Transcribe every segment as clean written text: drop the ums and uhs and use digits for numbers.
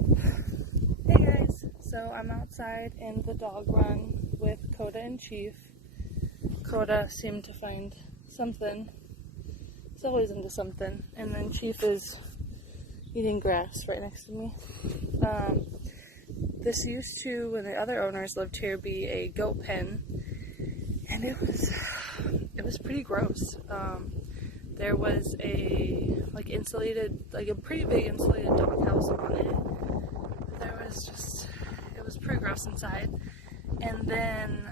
Hey guys, so I'm outside in the dog run with Coda and Chief. Coda seemed to find something. He's always into something. And then Chief is eating grass right next to me. This used to, when the other owners lived here, be a goat pen. And it was pretty gross. There was a pretty big insulated doghouse on it. It was pretty gross inside. And then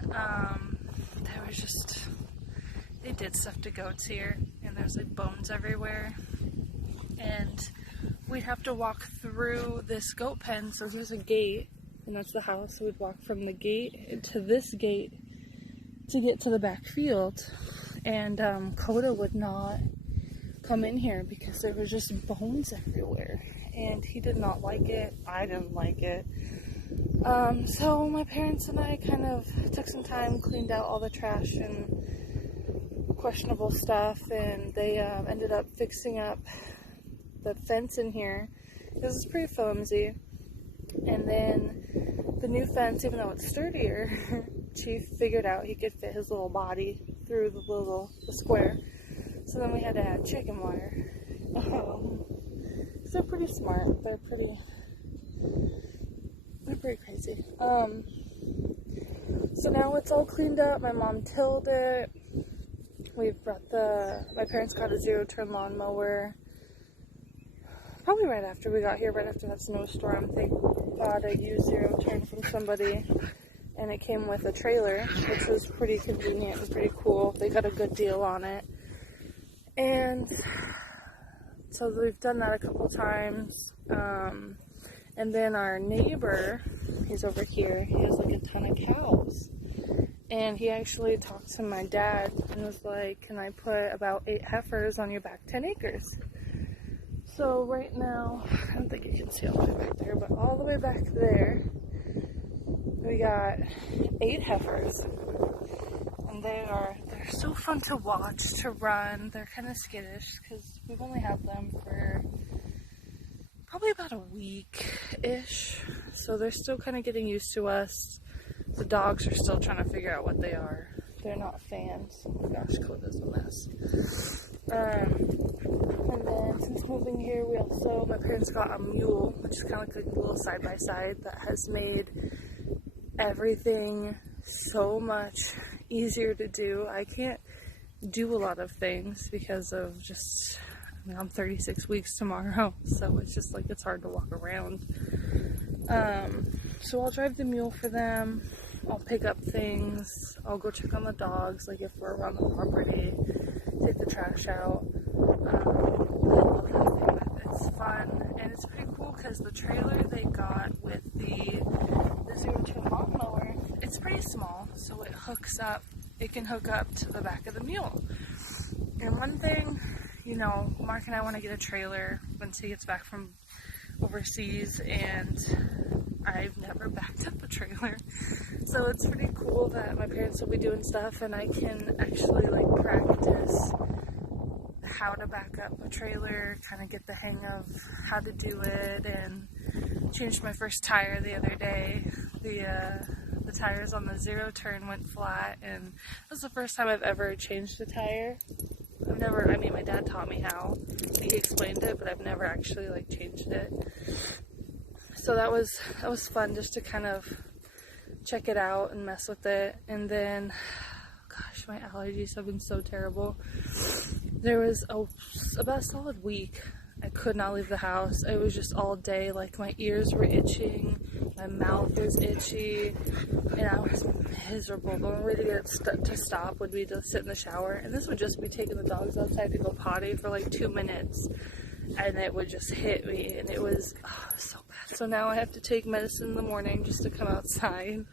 they did stuff to goats here, and there's like bones everywhere. And we'd have to walk through this goat pen. So here's a gate, and that's the house. So we'd walk from the gate to this gate to get to the back field. And Coda would not come in here because there was just bones everywhere. And he did not like it. I didn't like it. So my parents and I kind of took some time, cleaned out all the trash and questionable stuff, and they ended up fixing up the fence in here. This is pretty flimsy. And then the new fence, even though it's sturdier, Chief figured out he could fit his little body through the square. So then we had to add chicken wire. They're pretty smart. They're pretty crazy. So now it's all cleaned up. My mom tilled it. My parents got a zero-turn lawnmower. Probably right after we got here, right after that snowstorm. They got a used zero-turn from somebody, and it came with a trailer, which was pretty convenient and pretty cool. They got a good deal on it. And so we've done that a couple times. And then our neighbor, he's over here, he has like a ton of cows. And he actually talked to my dad and was like, can I put about 8 heifers on your back 10 acres? So right now, I don't think you can see all the way back there, but all the way back there, we got 8 heifers. And they're so fun to watch, to run. They're kind of skittish because we've only had them for probably about a week-ish. So they're still kind of getting used to us. The dogs are still trying to figure out what they are. They're not fans. Oh my gosh, Coda's a mess. And then since moving here, my parents got a mule, which is kind of like a little side-by-side that has made everything so much easier to do. I can't do a lot of things because of I'm 36 weeks tomorrow, so it's just like it's hard to walk around. So I'll drive the mule for them. I'll pick up things. I'll go check on the dogs, like if we're around the property, take the trash out. It's fun, and it's pretty cool because the trailer they got with the zero-turn lawnmower, it's pretty small, so it can hook up to the back of the mule. And one thing, Mark and I want to get a trailer once he gets back from overseas, and I've never backed up a trailer. So it's pretty cool that my parents will be doing stuff and I can actually practice how to back up a trailer, kind of get the hang of how to do it, and changed my first tire the other day. The tires on the zero-turn went flat, and that was the first time I've ever changed a tire. My dad taught me how. He explained it, but I've never actually changed it. So that was fun just to kind of check it out and mess with it. And then, gosh, my allergies have been so terrible. There was about a solid week I could not leave the house. It was just all day, my ears were itching, my mouth was itchy, and I was miserable. The only way to get it to stop would be to sit in the shower, and this would just be taking the dogs outside to go potty for 2 minutes, and it would just hit me, and it was so bad. So now I have to take medicine in the morning just to come outside.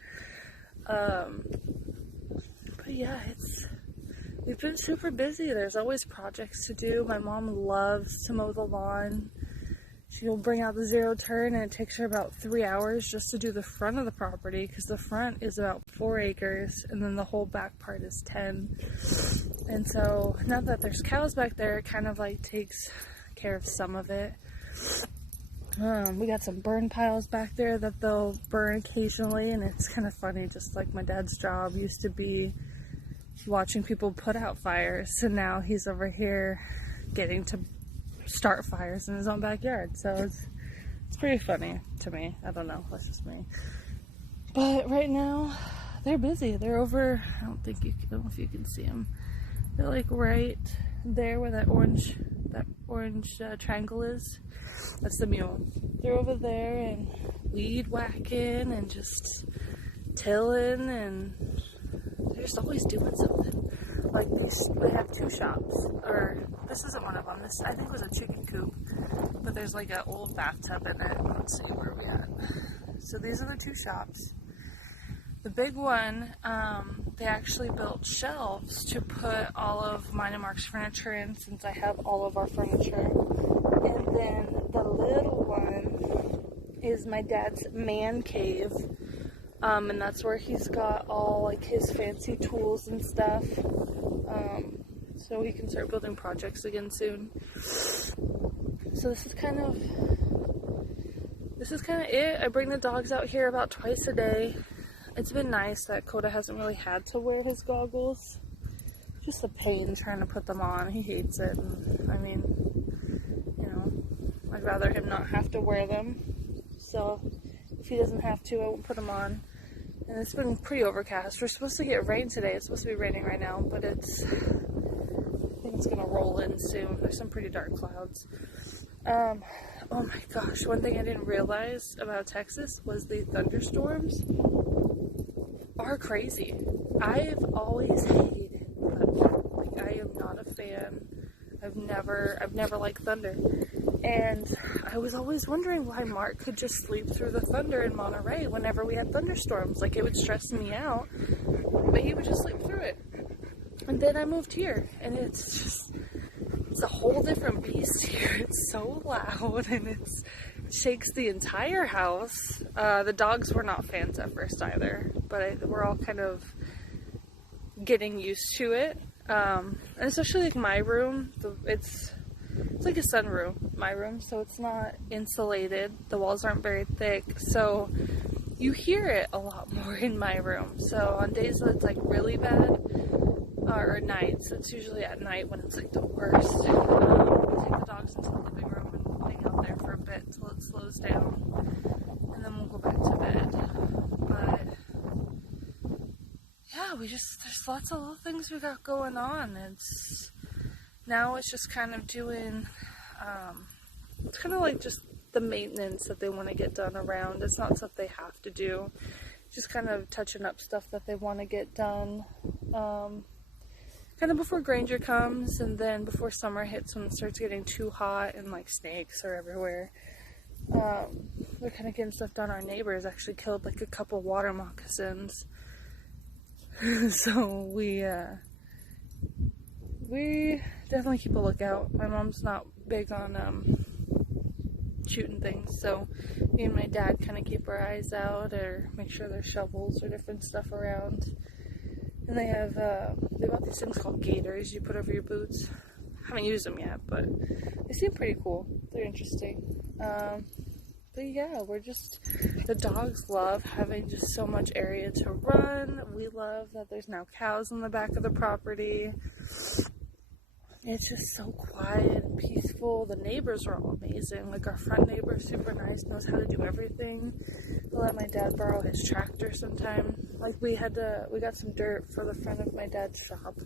But yeah, we've been super busy. There's always projects to do. My mom loves to mow the lawn. She'll bring out the zero-turn, and it takes her about 3 hours just to do the front of the property, because the front is about 4 acres, and then the whole back part is 10. And so, now that there's cows back there, it kind of takes care of some of it. We got some burn piles back there that they'll burn occasionally, and it's kind of funny, just like my dad's job used to be watching people put out fires, so now he's over here getting to start fires in his own backyard. So it's pretty funny to me. I don't know, that's just me. But right now they're busy. They're over, I don't know if you can see them. They're like right there where that orange triangle is. That's the mule. They're over there and weed whacking and just tilling, and they're just always doing something. Like we have two shops, or this isn't one of them. This I think was a chicken coop, but there's like an old bathtub in it. Let's see where we at. So these are the two shops. The big one, they actually built shelves to put all of mine and Mark's furniture in, since I have all of our furniture. And then the little one is my dad's man cave, and that's where he's got all like his fancy tools and stuff, so he can start building projects again soon. So this is kind of it. I bring the dogs out here about twice a day. It's been nice that Coda hasn't really had to wear his goggles. Just a pain trying to put them on. He hates it. And, I mean, you know, I'd rather him not have to wear them. So if he doesn't have to, I won't put them on. And it's been pretty overcast. We're supposed to get rain today. It's supposed to be raining right now, but I think it's gonna roll in soon. There's some pretty dark clouds. Oh my gosh, one thing I didn't realize about Texas was the thunderstorms are crazy. I've always hated thunder. Like, I am not a fan. I've never liked thunder. And I was always wondering why Mark could just sleep through the thunder in Monterey whenever we had thunderstorms. Like, it would stress me out, but he would just sleep through it. And then I moved here, and it's a whole different beast here. It's so loud, and it shakes the entire house. The dogs were not fans at first either, but we're all kind of getting used to it. And especially like my room, it's like a sunroom, my room, so it's not insulated. The walls aren't very thick, so you hear it a lot more in my room. So on days that it's like really bad, or nights, it's usually at night when it's like the worst. We'll take the dogs into the living room and we'll hang out there for a bit till it slows down, and then we'll go back to bed. But yeah, there's lots of little things we got going on. Now it's just kind of doing, it's kind of like just the maintenance that they want to get done around. It's not stuff they have to do, just kind of touching up stuff that they want to get done. Kind of before Granger comes, and then before summer hits, when it starts getting too hot and like snakes are everywhere. They're kind of getting stuff done. Our neighbors actually killed like a couple water moccasins. So we definitely keep a lookout. My mom's not big on shooting things, so me and my dad kind of keep our eyes out, or make sure there's shovels or different stuff around. And they got these things called gaiters you put over your boots. Haven't used them yet, but they seem pretty cool. They're interesting. But yeah, the dogs love having just so much area to run. We love that there's now cows on the back of the property. It's just so quiet and peaceful. The neighbors are all amazing. Like, our front neighbor is super nice, knows how to do everything. He'll let my dad borrow his tractor sometime. Like, we got some dirt for the front of my dad's shop,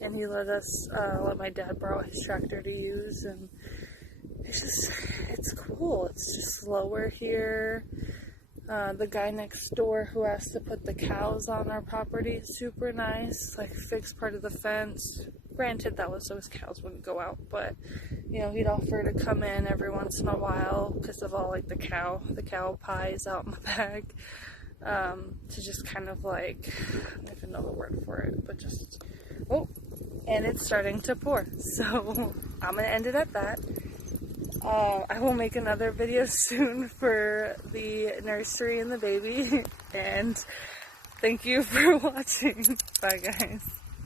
and he let my dad borrow his tractor to use, and it's cool. It's just slower here. The guy next door who asked to put the cows on our property, super nice, like fixed part of the fence. Granted, that was so his cows wouldn't go out, but you know, he'd offer to come in every once in a while because of all like the cow pies out in the back, to just kind of like, I don't even know the word for it, but just, and it's starting to pour, so I'm gonna end it at that. I will make another video soon for the nursery and the baby, and thank you for watching. Bye guys.